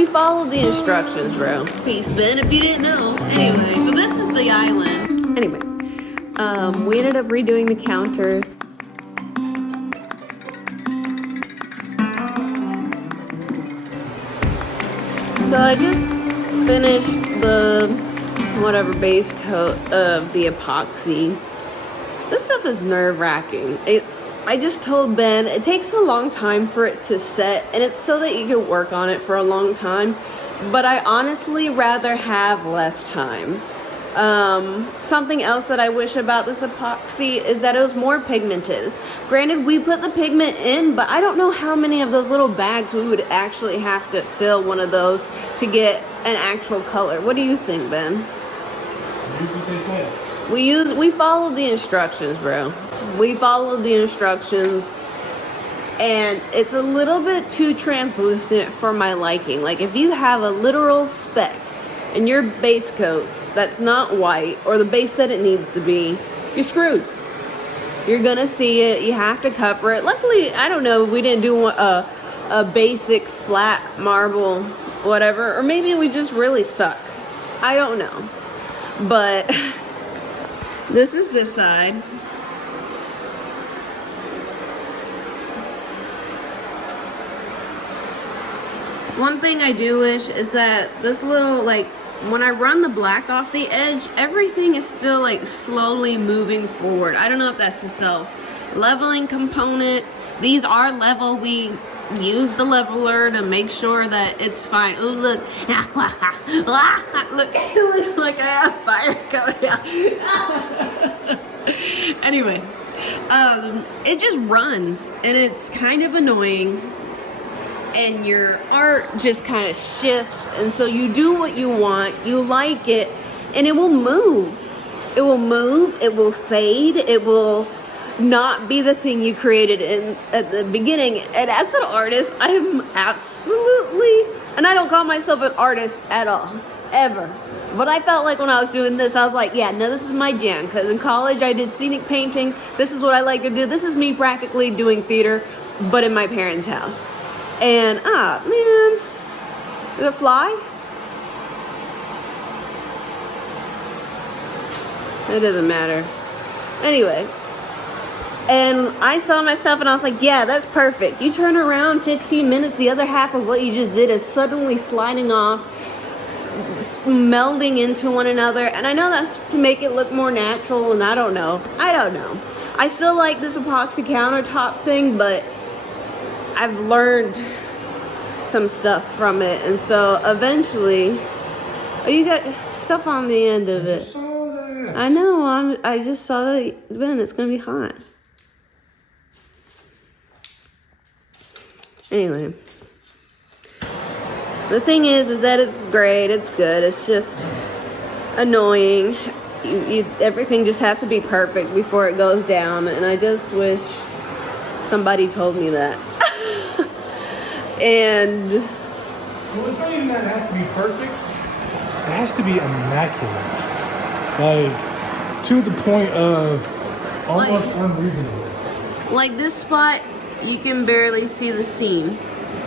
we followed the instructions, bro. Peace, Ben, if you didn't know. Anyway, so this is the island. Anyway, we ended up redoing the counters. So I just finished the whatever base coat of the epoxy. This stuff is nerve-wracking. I just told Ben it takes a long time for it to set, and it's so that you can work on it for a long time, but I honestly rather have less time. Something else that I wish about this epoxy is that it was more pigmented. Granted, we put the pigment in, but I don't know how many of those little bags we would actually have to fill one of those to get an actual color. What do you think, Ben? Use what they said. We followed the instructions, bro. We followed the instructions, and it's a little bit too translucent for my liking. Like, if you have a literal speck in your base coat that's not white, or the base that it needs to be, you're screwed. You're gonna see it. You have to cover it. Luckily, I don't know, we didn't do a basic flat marble whatever, or maybe we just really suck. I don't know. But this is this side. One thing I do wish is that this little, like, when I run the black off the edge, everything is still like slowly moving forward. I don't know if that's a self-leveling component. These are level. We use the leveler to make sure that it's fine. Oh, look. Look, it looks like I have fire coming out. Anyway, it just runs, and it's kind of annoying. And your art just kind of shifts, and so you do what you want, you like it, and it will move. It will move, it will fade, it will not be the thing you created at the beginning. And as an artist, I am absolutely, and I don't call myself an artist at all, ever. But I felt like when I was doing this, I was like, yeah, no, this is my jam. Because in college, I did scenic painting. This is what I like to do. This is me practically doing theater, but in my parents' house. And, man, did it fly? It doesn't matter. Anyway, and I saw my stuff and I was like, yeah, that's perfect. You turn around 15 minutes, the other half of what you just did is suddenly sliding off, melding into one another. And I know that's to make it look more natural, and I don't know. I still like this epoxy countertop thing, but I've learned some stuff from it, and so eventually, oh, you got stuff on the end of it. Saw that. I know. I just saw that. Ben, it's gonna be hot. Anyway, the thing is that it's great. It's good. It's just annoying. Everything just has to be perfect before it goes down, and I just wish somebody told me that. And well, it's not even that it has to be perfect. It has to be immaculate. Like, to the point of almost unreasonable. Like this spot, you can barely see the seam.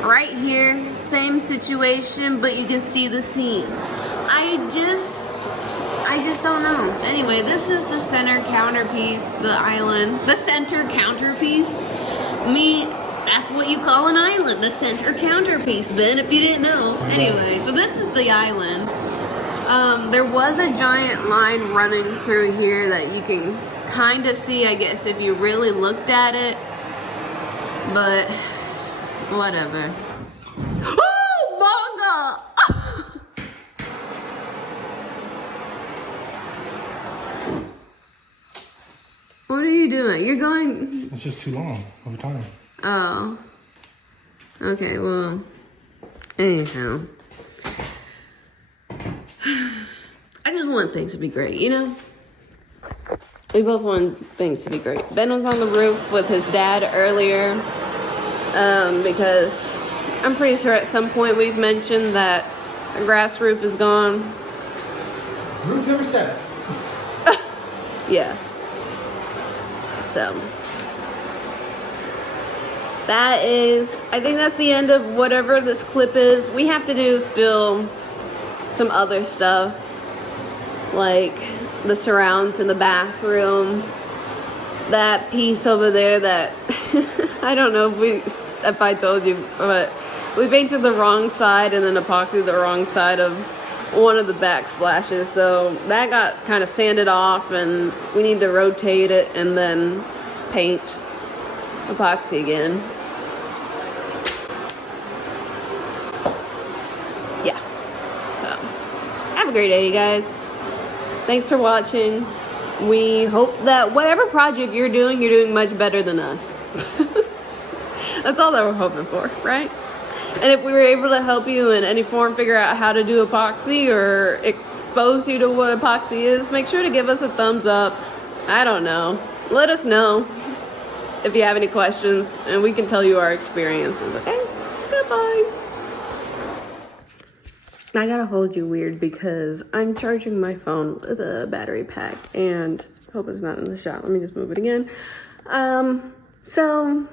Right here, same situation, but you can see the seam. I just don't know. Anyway, this is the center counterpiece, the island. The center counterpiece. That's what you call an island, the center counterpiece, Ben, if you didn't know. Anyway, so this is the island. There was a giant line running through here that you can kind of see, I guess, if you really looked at it. But, whatever. Oh, manga! What are you doing? You're going... It's just too long over time. Oh. Okay, well, anyhow. I just want things to be great, you know? We both want things to be great. Ben was on the roof with his dad earlier, because I'm pretty sure at some point we've mentioned that the grass roof is gone. Roof never said it. Yeah. So. I think that's the end of whatever this clip is. We have to do still some other stuff, like the surrounds in the bathroom. That piece over there that, I don't know if I told you, but we painted the wrong side and then epoxied the wrong side of one of the backsplashes. So that got kind of sanded off and we need to rotate it and then paint epoxy again. Yeah. So, have a great day, you guys. Thanks for watching. We hope that whatever project you're doing much better than us. That's all that we're hoping for, right? And if we were able to help you in any form figure out how to do epoxy or expose you to what epoxy is, make sure to give us a thumbs up. I don't know. Let us know if you have any questions and we can tell you our experiences, okay? Goodbye. I gotta hold you weird because I'm charging my phone with a battery pack and hope it's not in the shot. Let me just move it again. So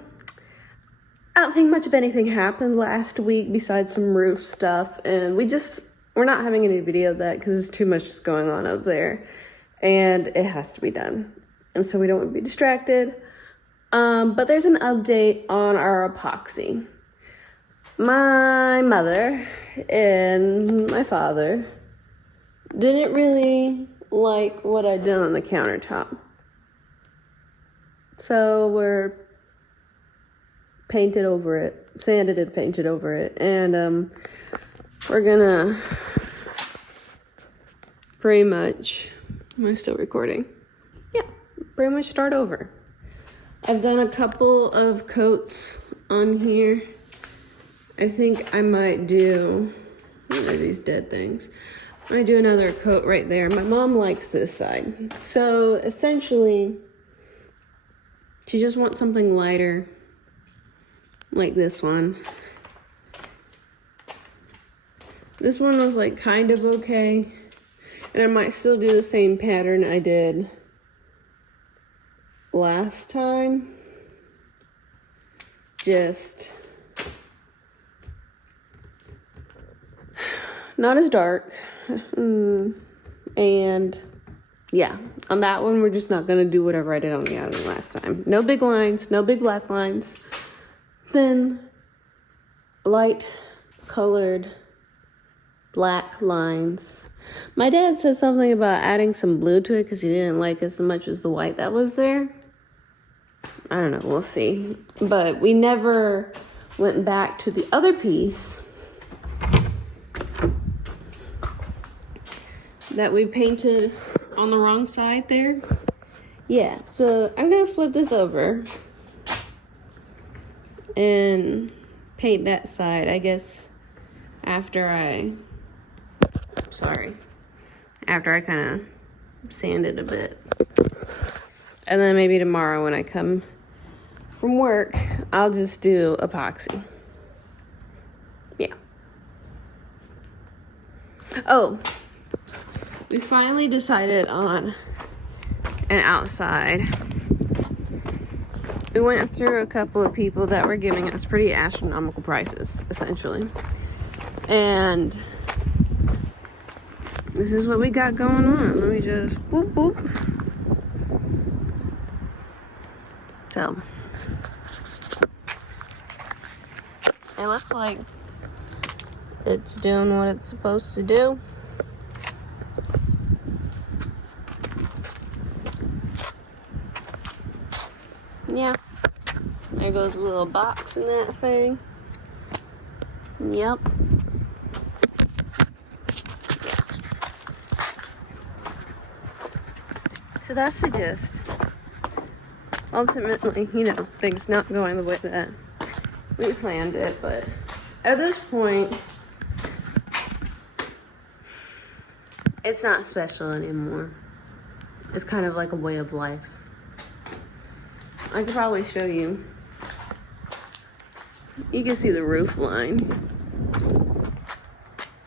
I don't think much of anything happened last week besides some roof stuff, and we're not having any video of that because there's too much going on up there and it has to be done. And so we don't want to be distracted. But there's an update on our epoxy. My mother and my father didn't really like what I did on the countertop. So we're painted over it, sanded and painted over it. And we're gonna pretty much, am I still recording? Yeah, pretty much start over. I've done a couple of coats on here. I think I might do, what are these dead things? I might do another coat right there. My mom likes this side. So essentially, she just wants something lighter, like this one. This one was like kind of okay. And I might still do the same pattern I did last time. Just not as dark. And yeah, on that one, we're just not gonna do whatever I did on the other last time. No big lines, no big black lines. Thin, light colored black lines. My dad said something about adding some blue to it because he didn't like it as much as the white that was there. I don't know, we'll see. But we never went back to the other piece that we painted on the wrong side there. Yeah, so I'm gonna flip this over and paint that side, I guess, after I kind of sand it a bit. And then maybe tomorrow when I come from work, I'll just do epoxy. Yeah. Oh, we finally decided on an outside. We went through a couple of people that were giving us pretty astronomical prices, essentially. And this is what we got going on. Let me just whoop whoop. So it looks like it's doing what it's supposed to do. Yeah, there goes a little box in that thing. Yep. So that's the gist. Ultimately, you know, things not going the way that we planned it, but at this point, it's not special anymore. It's kind of like a way of life. I could probably show you. You can see the roof line.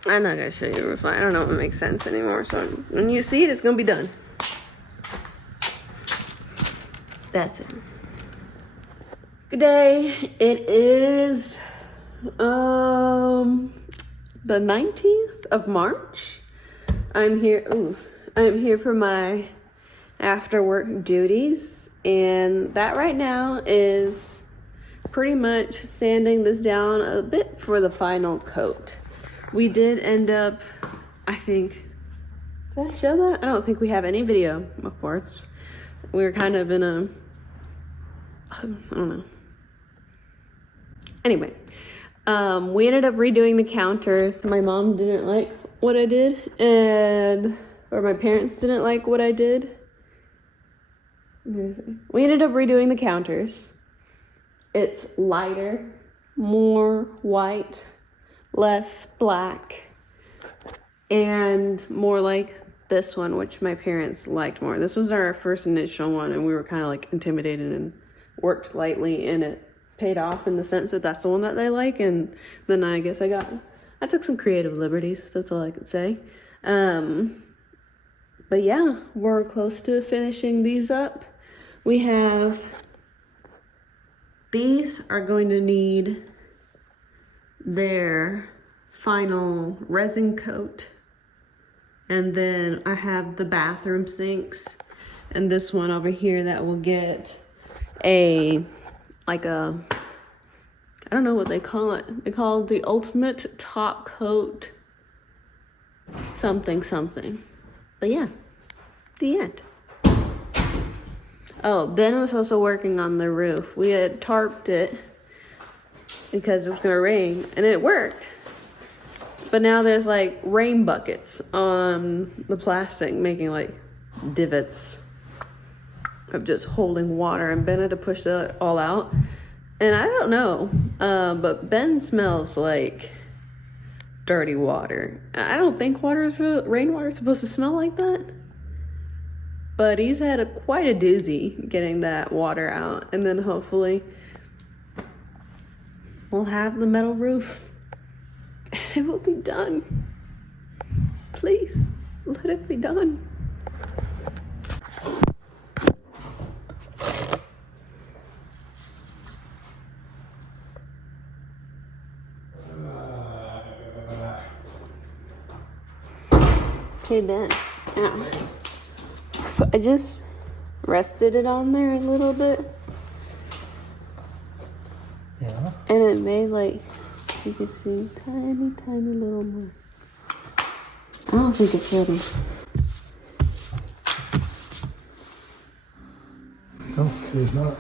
I'm not gonna show you the roof line. I don't know if it makes sense anymore. So when you see it, it's gonna be done. That's it. Good day. It is the 19th of March. I'm here for my after work duties, and that right now is pretty much sanding this down a bit for the final coat. We did end up, I think, did I show that? I don't think we have any video, of course. We were kind of in a, I don't know. Anyway, we ended up redoing the counters. My mom didn't like what I did, or my parents didn't like what I did. We ended up redoing the counters. It's lighter, more white, less black, and more like this one, which my parents liked more. This was our first initial one, and we were kind of like intimidated and worked lightly, and it paid off in the sense that that's the one that they like. And then I guess I took some creative liberties. That's all I could say. But yeah, we're close to finishing these up. These are going to need their final resin coat. And then I have the bathroom sinks. And this one over here that will get I don't know what they call it. They call it the ultimate top coat something. But yeah, the end. Oh, Ben was also working on the roof. We had tarped it because it was gonna rain, and it worked. But now there's like rain buckets on the plastic, making like divots of just holding water, and Ben had to push that all out. And I don't know, but Ben smells like dirty water. I don't think rainwater is supposed to smell like that. But he's had quite a doozy getting that water out. And then hopefully we'll have the metal roof. And it will be done. Please, let it be done. Hey Ben, ow. I just rested it on there a little bit. Yeah. And it made like, you can see tiny little marks. I don't think it's ready. No, it is not.